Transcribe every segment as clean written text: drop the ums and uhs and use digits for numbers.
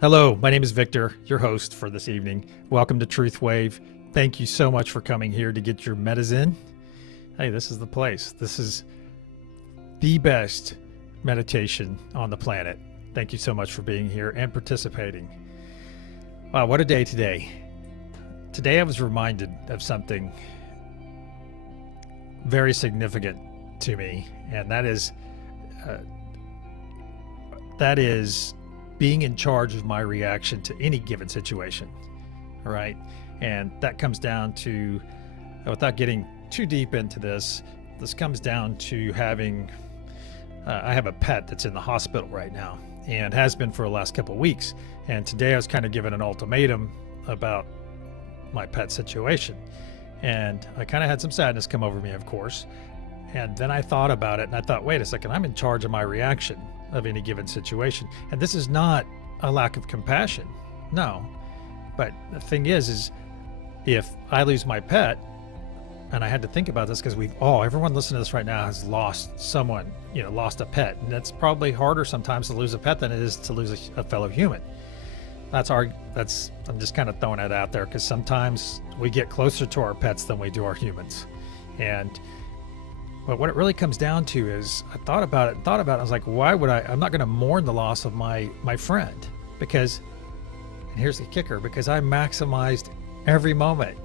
Hello, my name is Victor, your host for this evening. Welcome to TruthWave. Thank you so much for coming here to get your medicine. Hey, this is the place. This is the best meditation on the planet. Thank you so much for being here and participating. Wow, what a day today. Today I was reminded of something very significant to me, and that is being in charge of my reaction to any given situation. All right. And that comes down to, without getting too deep into this comes down to having, I have a pet that's in the hospital right now and has been for the last couple of weeks. And today I was kind of given an ultimatum about my pet situation. And I kind of had some sadness come over me, of course. And then I thought about it and I thought, wait a second, I'm in charge of my reaction of any given situation. And this is not a lack of compassion. No. But the thing is if I lose my pet, and I had to think about this because everyone listening to this right now has lost someone, lost a pet. And that's probably harder sometimes to lose a pet than it is to lose a fellow human. I'm just kind of throwing it out there because sometimes we get closer to our pets than we do our humans. But what it really comes down to is I thought about it. I was like, I'm not going to mourn the loss of my friend because, and here's the kicker, because I maximized every moment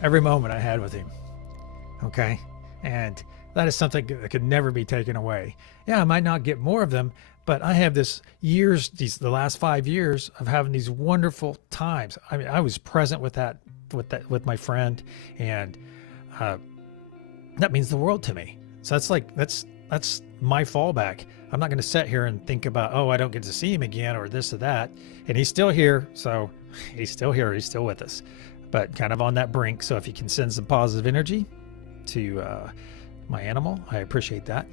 I had with him. Okay. And that is something that could never be taken away. Yeah, I might not get more of them, but I have the last 5 years of having these wonderful times. I mean, I was present with with my friend, and, that means the world to me. So that's my fallback. I'm not going to sit here and think about, I don't get to see him again or this or that. And he's still here. So he's still here. He's still with us, but kind of on that brink. So if you can send some positive energy to my animal, I appreciate that.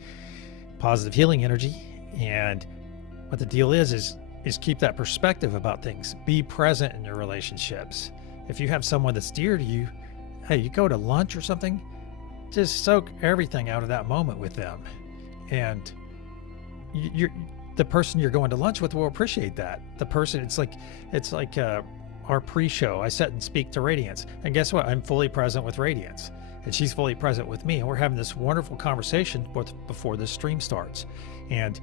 Positive healing energy. And what the deal is keep that perspective about things. Be present in your relationships. If you have someone that's dear to you, hey, you go to lunch or something, just soak everything out of that moment with them, and the person you're going to lunch with will appreciate that. The person, it's like our pre-show. I sit and speak to Radiance, and guess what? I'm fully present with Radiance, and she's fully present with me, and we're having this wonderful conversation before the stream starts. And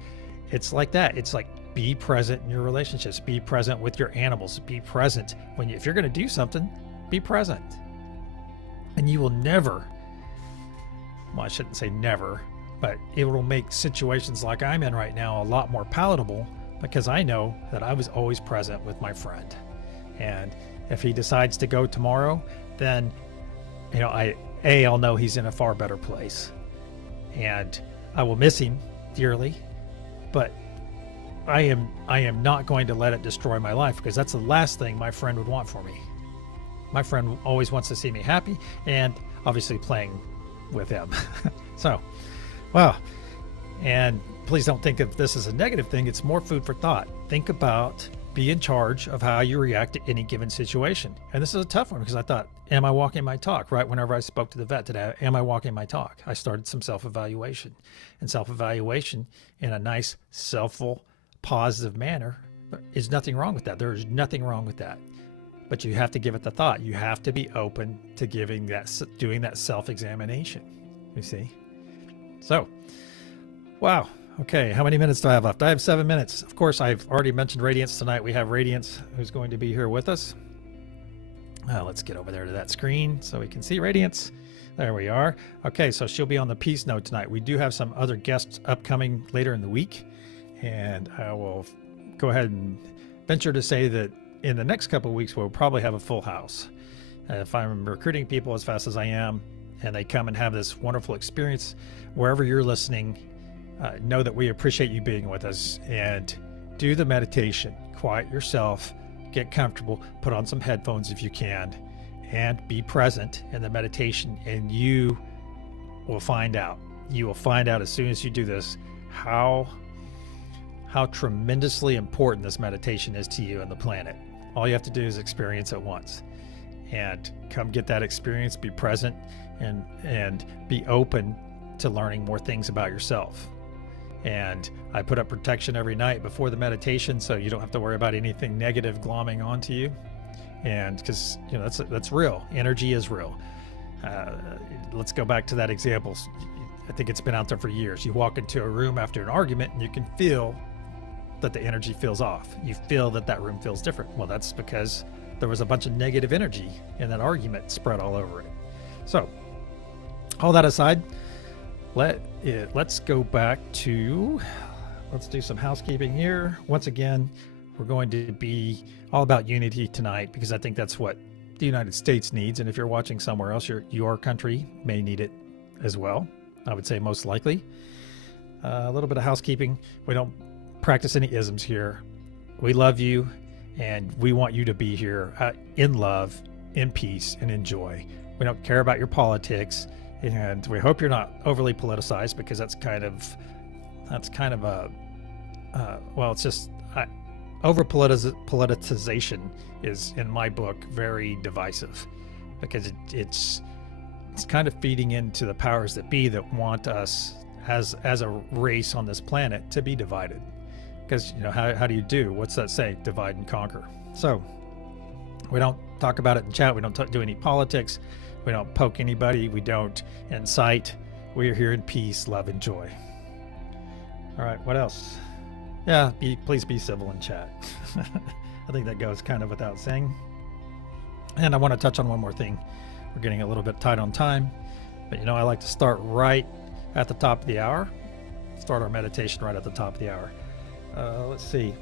it's like that. It's like, be present in your relationships. Be present with your animals. Be present if you're going to do something. Be present, and you will never. Well, I shouldn't say never, but it will make situations like I'm in right now a lot more palatable because I know that I was always present with my friend. And if he decides to go tomorrow, then, I'll know he's in a far better place. And I will miss him dearly, but I am not going to let it destroy my life because that's the last thing my friend would want for me. My friend always wants to see me happy and obviously playing with him. So, wow. And please don't think of this as a negative thing. It's more food for thought. Think about, be in charge of how you react to any given situation. And this is a tough one because I thought, am I walking my talk? Right whenever I spoke to the vet today, am I walking my talk? I started some self-evaluation, and self-evaluation in a nice, selfful, positive manner. There's nothing wrong with that. There is nothing wrong with that. But you have to give it the thought. You have to be open to doing that self-examination, you see? So, wow. Okay, how many minutes do I have left? I have 7 minutes. Of course, I've already mentioned Radiance tonight. We have Radiance who's going to be here with us. Let's get over there to that screen so we can see Radiance. There we are. Okay, so she'll be on the Peace Note tonight. We do have some other guests upcoming later in the week, and I will go ahead and venture to say that in the next couple of weeks, we'll probably have a full house. If I'm recruiting people as fast as I am, and they come and have this wonderful experience, wherever you're listening, know that we appreciate you being with us, and do the meditation. Quiet yourself, get comfortable, put on some headphones if you can, and be present in the meditation, and you will find out. You will find out as soon as you do this how tremendously important this meditation is to you and the planet. All you have to do is experience it once, and come get that experience, be present, and be open to learning more things about yourself. And I put up protection every night before the meditation, so you don't have to worry about anything negative glomming onto you. And because, you know, that's real. Energy is real. Let's go back to that example. I think it's been out there for years. You walk into a room after an argument and you can feel that the energy feels off. You feel that room feels different. Well, that's because there was a bunch of negative energy in that argument spread all over it. So all that aside, let's go back to, let's do some housekeeping here. Once again, we're going to be all about unity tonight, because I think that's what the United States needs. And if you're watching somewhere else, your country may need it as well. I would say most likely. A little bit of housekeeping. We don't practice any isms here. We love you, and we want you to be here in love, in peace, and in joy. We don't care about your politics, and we hope you're not overly politicized, because that's kind of a well, it's just over politicization is, in my book, very divisive, because it's kind of feeding into the powers that be that want us as a race on this planet to be divided. Because, you know, how do you do? What's that say? Divide and conquer. So we don't talk about it in chat. We don't do any politics. We don't poke anybody. We don't incite. We are here in peace, love, and joy. All right, what else? Yeah, please be civil in chat. I think that goes kind of without saying. And I want to touch on one more thing. We're getting a little bit tight on time, but you know, I like to start right at the top of the hour. Start our meditation right at the top of the hour. Let's see.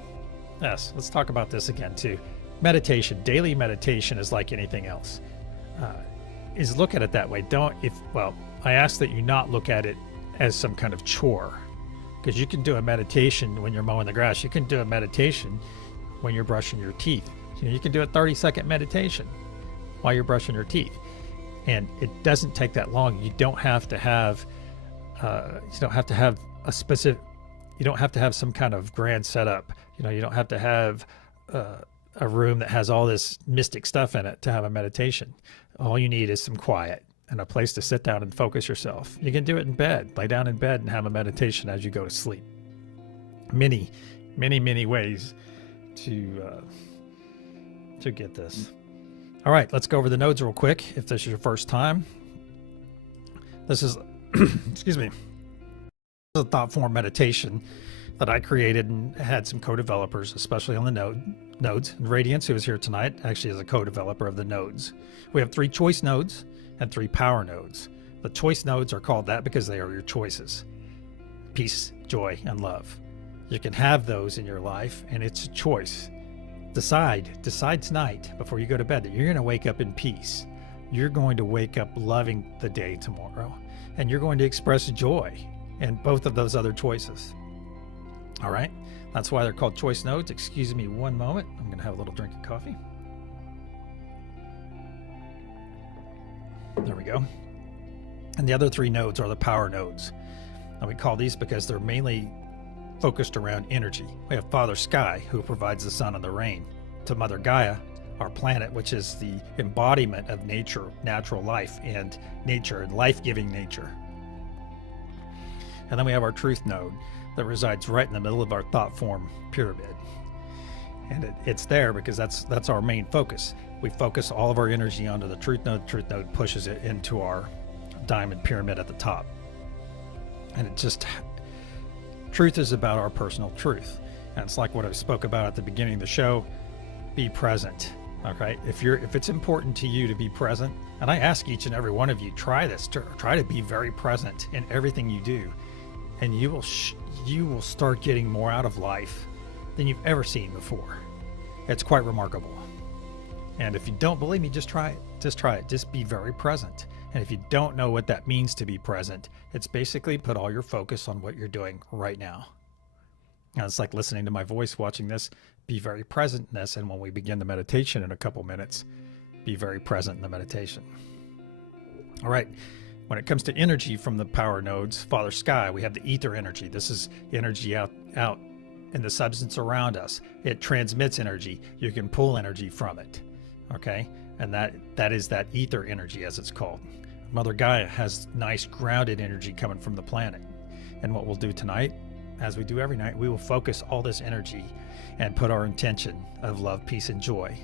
Yes, let's talk about this again too. Meditation, daily meditation is like anything else. Is look at it that way. I ask that you not look at it as some kind of chore, because you can do a meditation when you're mowing the grass. You can do a meditation when you're brushing your teeth. You can do a 30-second meditation while you're brushing your teeth, and it doesn't take that long. You don't have to have a specific. You don't have to have some kind of grand setup. You know, you don't have to have a room that has all this mystic stuff in it to have a meditation. All you need is some quiet and a place to sit down and focus yourself. You can do it in bed. Lay down in bed and have a meditation as you go to sleep. Many, many, many ways to get this. All right, let's go over the nodes real quick. If this is your first time, this is, excuse me, this is a thought form meditation that I created and had some co-developers, especially on the nodes. And Radiance, who is here tonight, actually is a co-developer of the nodes. We have 3 choice nodes and 3 power nodes. The choice nodes are called that because they are your choices: peace, joy, and love. You can have those in your life, and it's a choice. Decide tonight before you go to bed that you're going to wake up in peace. You're going to wake up loving the day tomorrow, and you're going to express joy in both of those other choices. All right, that's why they're called choice nodes. Excuse me one moment. I'm going to have a little drink of coffee. There we go. And the other 3 nodes are the power nodes. And we call these because they're mainly focused around energy. We have Father Sky, who provides the sun and the rain, to Mother Gaia, our planet, which is the embodiment of nature, natural life, and nature, and life-giving nature. And then we have our truth node that resides right in the middle of our thought form pyramid. And it's there because that's our main focus. We focus all of our energy onto the truth node. The truth node pushes it into our diamond pyramid at the top. And truth is about our personal truth. And it's like what I spoke about at the beginning of the show: be present. Okay, if it's important to you to be present, and I ask each and every one of you, try to be very present in everything you do, and you will start getting more out of life than you've ever seen before. It's quite remarkable. And if you don't believe me, just try it. Just be very present. And if you don't know what that means to be present, it's basically put all your focus on what you're doing right now. And it's like listening to my voice, watching this. Be very present in this. And when we begin the meditation in a couple minutes, be very present in the meditation. All right. When it comes to energy from the power nodes, Father Sky, we have the ether energy. This is energy out in the substance around us. It transmits energy. You can pull energy from it. Okay. And that is that ether energy, as it's called. Mother Gaia has nice grounded energy coming from the planet. And what we'll do tonight, as we do every night, we will focus all this energy and put our intention of love, peace, and joy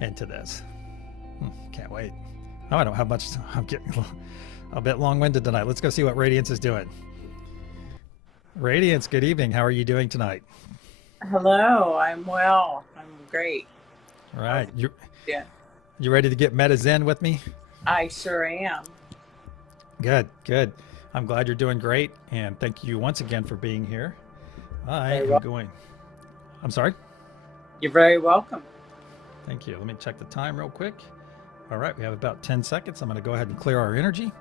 into this. Can't wait. Oh, I don't have much. I'm getting a bit long-winded tonight. Let's go see what Radiance is doing. Radiance, good evening. How are you doing tonight? Hello, I'm well. I'm great. All right. Yeah. You ready to get meta zen with me? I sure am. Good, good. I'm glad you're doing great, and thank you once again for being here. I am going. I'm sorry? You're very welcome. Thank you. Let me check the time real quick. All right, we have about 10 seconds. I'm going to go ahead and clear our energy.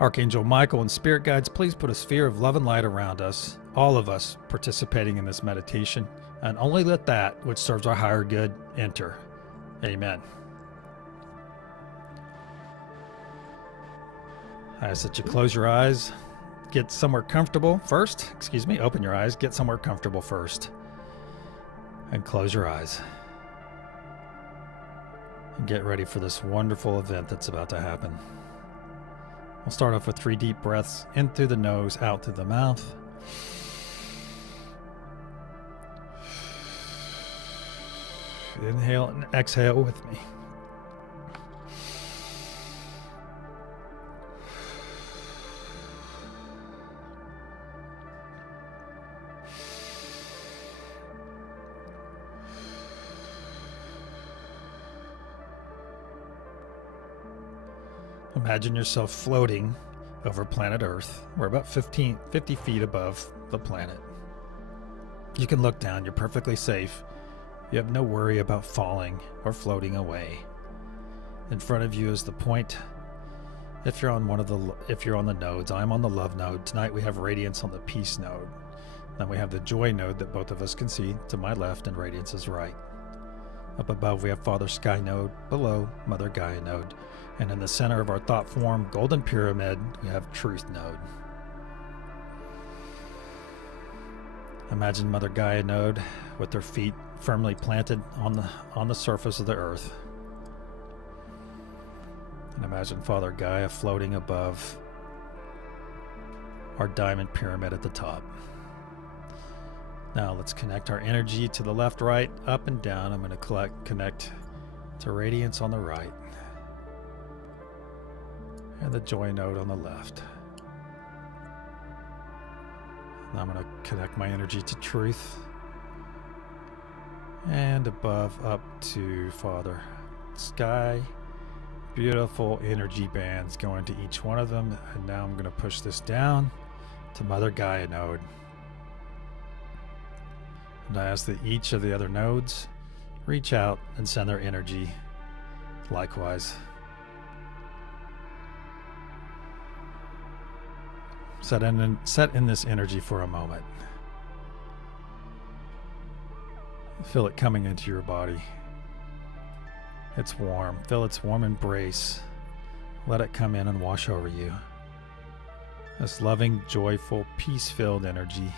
Archangel Michael and Spirit Guides, please put a sphere of love and light around us, all of us participating in this meditation, and only let that which serves our higher good enter. Amen. I ask that you close your eyes, get somewhere comfortable first. Open your eyes, get somewhere comfortable first, and close your eyes. And get ready for this wonderful event that's about to happen. We'll start off with 3 deep breaths in through the nose, out through the mouth. Inhale and exhale with me. Imagine yourself floating over planet Earth. We're about 50 feet above the planet. You can look down. You're perfectly safe. You have no worry about falling or floating away. In front of you is the point. If you're on the nodes, I'm on the love node. Tonight we have Radiance on the peace node. Then we have the joy node that both of us can see to my left, and Radiance is right. Up above we have Father Sky node. Below, Mother Gaia node. And in the center of our thought form, Golden Pyramid, we have Truth node. Imagine Mother Gaia node with her feet firmly planted on the surface of the earth. And imagine Father Gaia floating above our diamond pyramid at the top. Now let's connect our energy to the left, right, up and down. I'm going to connect to Radiance on the right and the joy node on the left. And I'm going to connect my energy to Truth, and above up to Father Sky. Beautiful energy bands going to each one of them. And now I'm going to push this down to Mother Gaia node. And I ask that each of the other nodes reach out and send their energy likewise. Set in this energy for a moment. Feel it coming into your body. It's warm. Feel its warm embrace. Let it come in and wash over you. This loving, joyful, peace-filled energy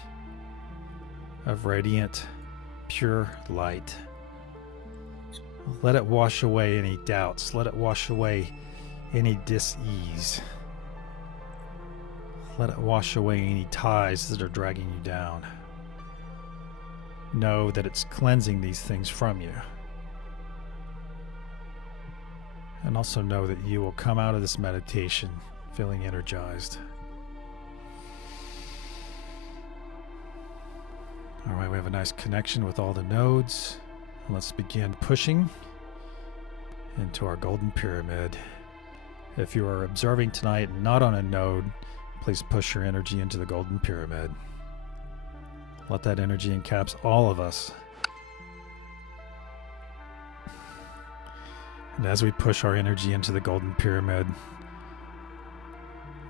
of radiant, pure light. Let it wash away any doubts. Let it wash away any dis-ease. Let it wash away any ties that are dragging you down. Know that it's cleansing these things from you. And also know that you will come out of this meditation feeling energized. All right, we have a nice connection with all the nodes. Let's begin pushing into our golden pyramid. If you are observing tonight and not on a node, please push your energy into the golden pyramid. Let that energy encapsulate all of us. And as we push our energy into the golden pyramid,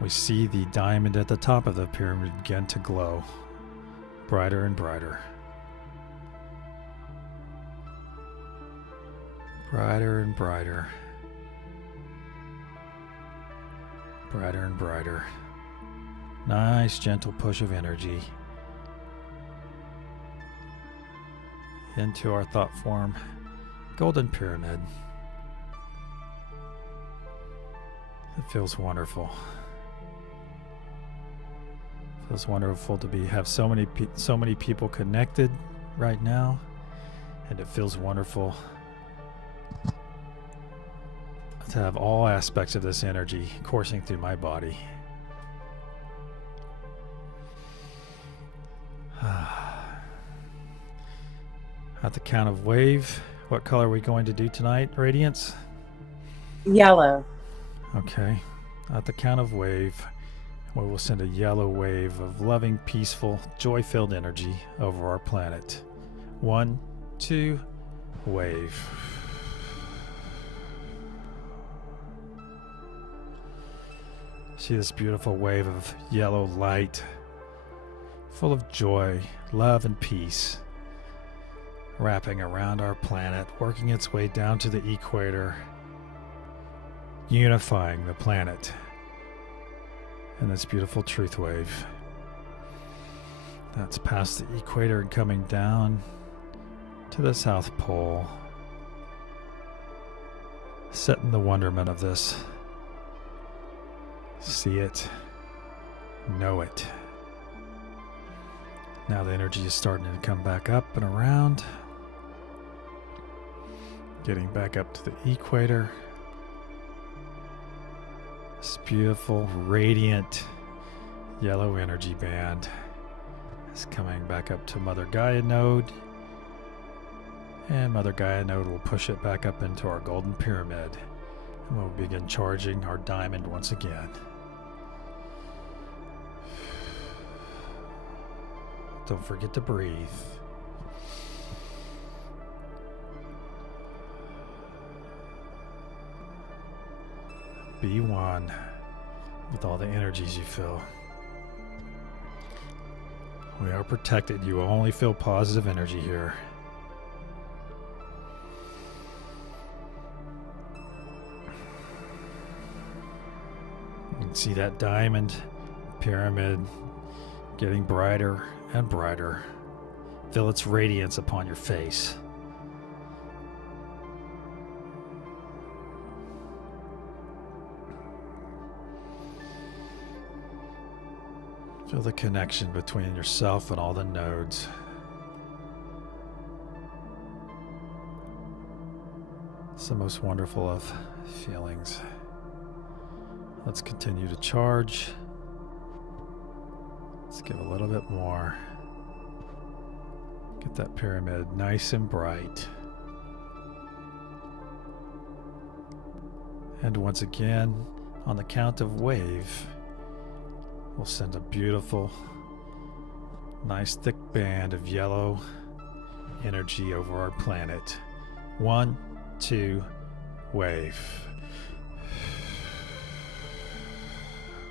we see the diamond at the top of the pyramid begin to glow brighter and brighter. Brighter and brighter. Brighter and brighter. Nice gentle push of energy into our thought form, golden pyramid. It feels wonderful. It feels wonderful to have so many people connected right now, and it feels wonderful to have all aspects of this energy coursing through my body. At the count of wave, what color are we going to do tonight, Radiance? Yellow. Okay. At the count of wave, we will send a yellow wave of loving, peaceful, joy-filled energy over our planet. 1, 2, wave. See this beautiful wave of yellow light, full of joy, love, and peace, wrapping around our planet, working its way down to the equator, unifying the planet in this beautiful truth wave. That's past the equator and coming down to the South Pole, setting the wonderment of this. See it, know it. Now the energy is starting to come back up and around, getting back up to the equator. This beautiful, radiant, yellow energy band is coming back up to Mother Gaia node, and Mother Gaia node will push it back up into our golden pyramid, and we'll begin charging our diamond once again. Don't forget to breathe. Be one with all the energies you feel. We are protected. You will only feel positive energy here. You can see that diamond pyramid getting brighter and brighter. Feel its radiance upon your face. Feel the connection between yourself and all the nodes. It's the most wonderful of feelings. Let's continue to charge. Let's give a little bit more. Get that pyramid nice and bright. And once again, on the count of wave, we'll send a beautiful, nice thick band of yellow energy over our planet. 1, 2, wave.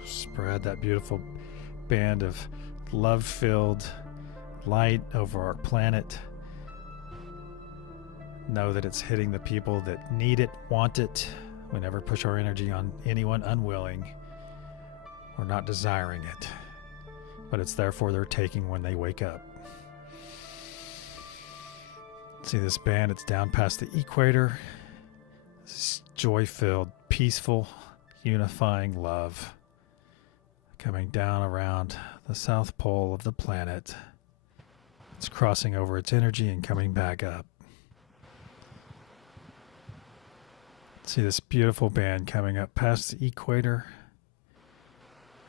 Spread that beautiful band of love-filled light over our planet. Know that it's hitting the people that need it, want it. We never push our energy on anyone unwilling or not desiring it, but it's therefore they're taking when they wake up. See this band, it's down past the equator. This joy-filled, peaceful, unifying love coming down around the South Pole of the planet. It's crossing over its energy and coming back up. See this beautiful band coming up past the equator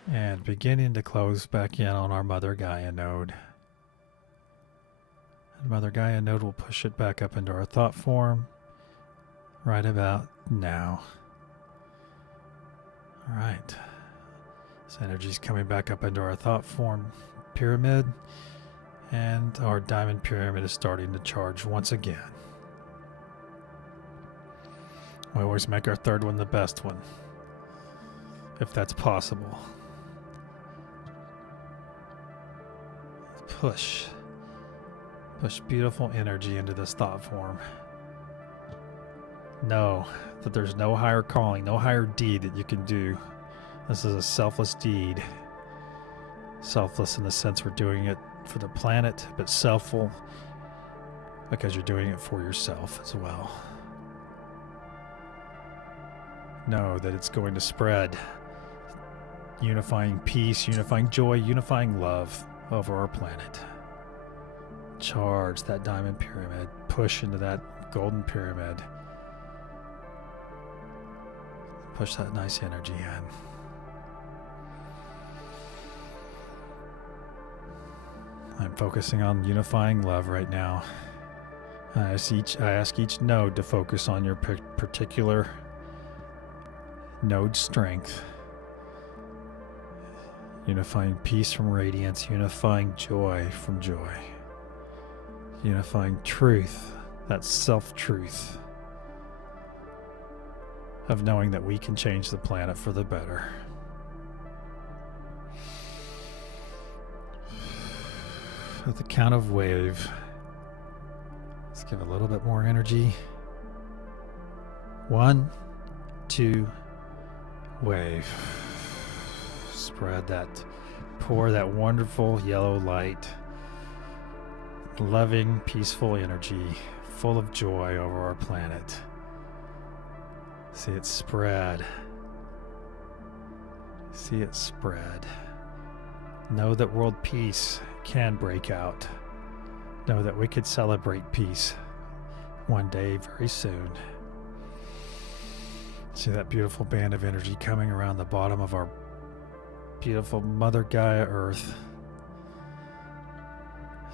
and beginning to close back in on our Mother Gaia node. And Mother Gaia node will push it back up into our thought form right about now. All right. This energy is coming back up into our thought form pyramid, and our diamond pyramid is starting to charge once again. We always make our third one the best one, if that's possible. Push beautiful energy into this thought form. Know that there's no higher calling, no higher deed that you can do. This is a selfless deed. Selfless in the sense we're doing it for the planet, but selfful because you're doing it for yourself as well. know that it's going to spread unifying peace, unifying joy, unifying love over our planet. Charge that diamond pyramid, push into that golden pyramid, push that nice energy in. I'm focusing on unifying love right now. I ask each node to focus on your particular node strength. Unifying peace from radiance, unifying joy from joy. Unifying truth, that self-truth of knowing that we can change the planet for the better. At the count of wave, let's give a little bit more energy. 1, 2, wave. Spread that, pour that wonderful yellow light, loving, peaceful energy, full of joy over our planet. See it spread. See it spread. Know that world peace can break out. Know that we could celebrate peace one day very soon. See that beautiful band of energy coming around the bottom of our beautiful Mother Gaia Earth.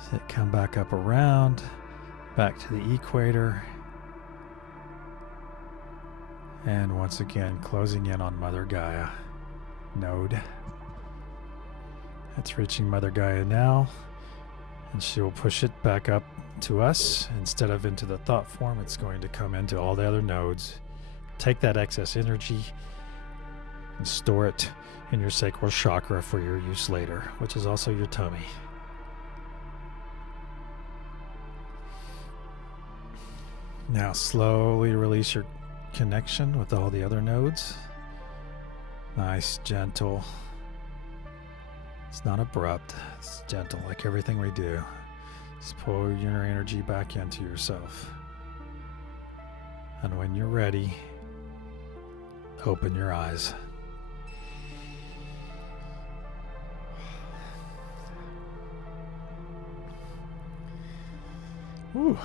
See it come back up around, back to the equator. And once again, closing in on Mother Gaia node. It's reaching Mother Gaia now, and she will push it back up to us. Instead of into the thought form, it's going to come into all the other nodes. Take that excess energy and store it in your sacral chakra for your use later, which is also your tummy. Now slowly release your connection with all the other nodes. Nice, gentle. It's not abrupt, it's gentle like everything we do. Just pull your energy back into yourself. And when you're ready, open your eyes. Whew.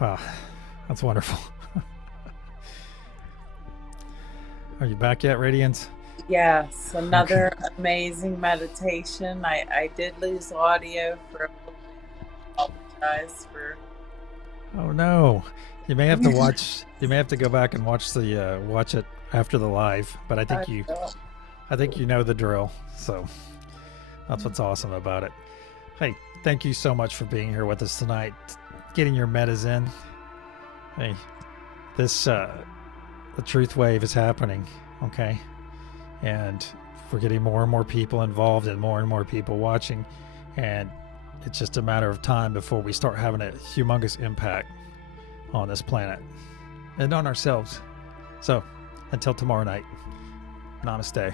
Wow, that's wonderful. Are you back yet, Radiance? Yes, another amazing meditation. I did lose audio for a little bit. I apologize for. Oh no, you may have to watch. You may have to go back and watch the watch it after the live. But I think you know the drill. So that's what's awesome about it. Hey, thank you so much for being here with us tonight, getting your metas in. Hey, this the truth wave is happening, okay? And we're getting more and more people involved and more people watching, and it's just a matter of time before we start having a humongous impact on this planet and on ourselves. So until tomorrow night, namaste.